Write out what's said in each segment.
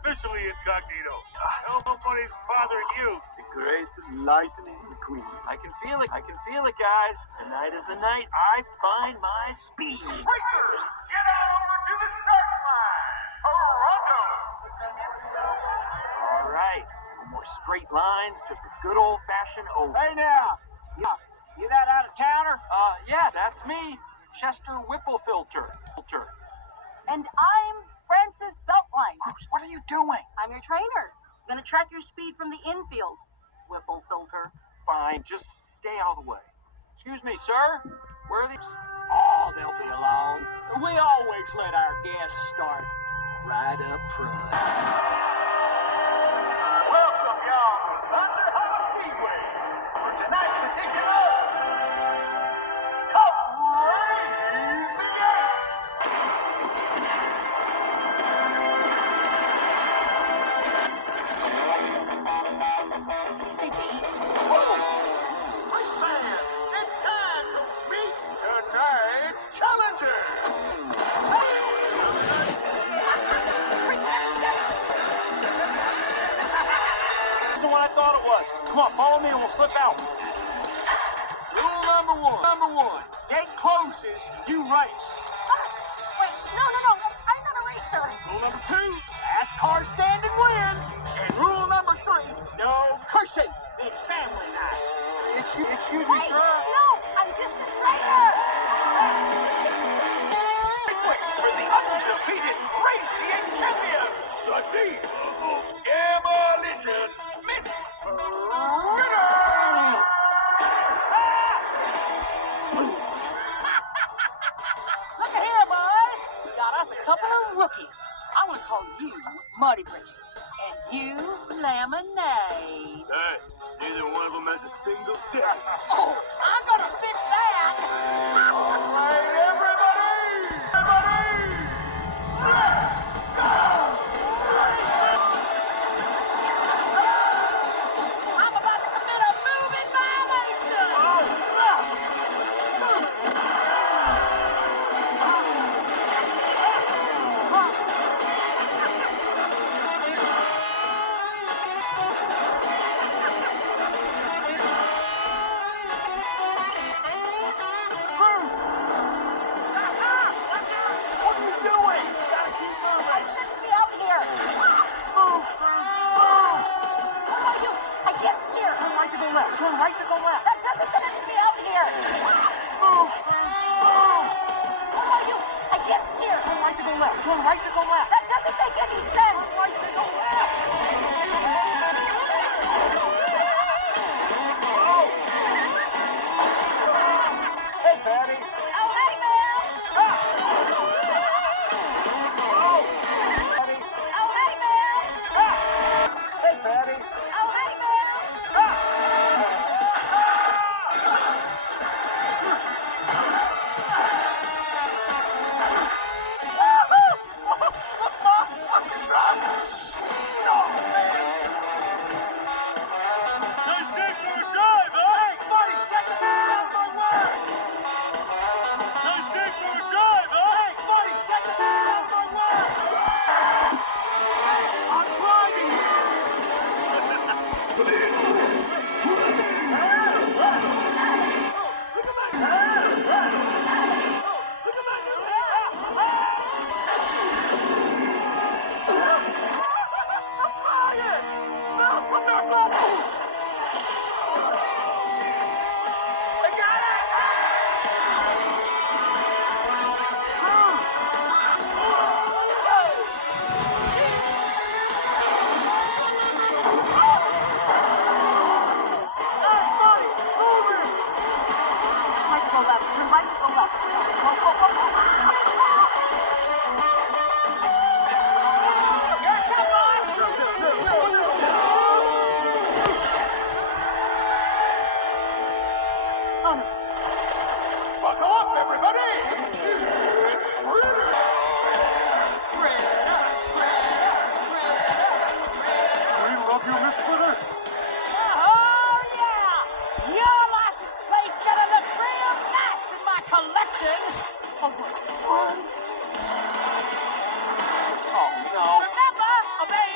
officially incognito. Nobody's bothering you. The great lightning McQueen. I can feel it. I can feel it, guys. Tonight is the night I find my speed. Racers, get on over to the start line. Toronto. All right. No more straight lines, just a good old-fashioned oval. Hey now, you that out-of-towner? Yeah, that's me, Chester Whipplefilter. And I'm Francis Beltline. Bruce, what are you doing? I'm your trainer. Gonna track your speed from the infield. Whipple filter. Fine, just stay out of the way. Excuse me, sir. Where are these? Oh, they'll be along. We always let our guests start right up front. Welcome, y'all, to Thunder Hall Speedway for tonight's edition of Top Racing Games. Did you say 8? Whoa! Race fans, it's time to meet tonight's challenger. This is what I thought it was. Come on, follow me and we'll slip out. Rule number one. Gate closes, you race. Wait, no. I'm not a racer. Rule number 2, last car standing wins. And rule number 3, no cursing. It's family night. Excuse me, Wait, sir. no, I'm just a trainer. Wait for the undefeated racing champion, the diva of demolition, Miss Ritter. Look at here, boys. We got us a couple of rookies. I want to call you Muddy Britches and you Lemonade. Hey, neither one of them has a single day. Oh, I'm gonna fix that. All right, everybody, let's go! I'm about to commit a moving violation. Bruce! What are you doing? Gotta keep I moving. shouldn't be out here. Move, Bruce, move! What do I do? I can't steer. Turn right to go left. Turn right to go left. That doesn't fit me out here. Move, Bruce, move! What do I do? I can't steer. Turn right to go left. Turn right to go left. That doesn't make any sense. Right to go left. Hey, Patty. Oh, hey, man. Patty. Oh, hey, man. Hey, Patty. Oh, hey, man. Nice day for a drive, huh? Hey, buddy, get the man out of my way! Nice day for a drive, huh? Hey, buddy, get the man out of my way! Hey, I'm driving here! Look at Turn right to go left. Turn right to go left. Go. Buckle up, everybody! It's Ritter! We love you, Miss Ritter! Oh, yeah. Your license plate's gonna look real nice in my collection. Oh no. Remember, obey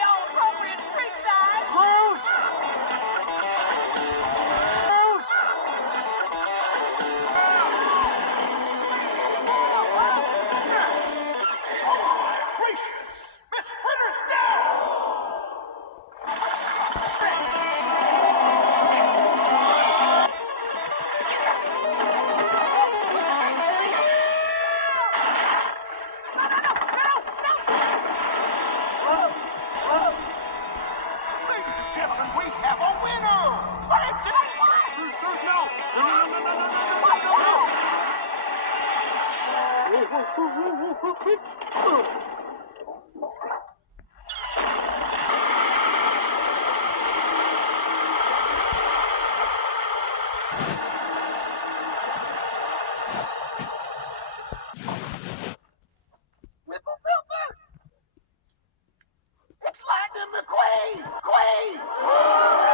Whipple filter? It's Lightning McQueen! Queen!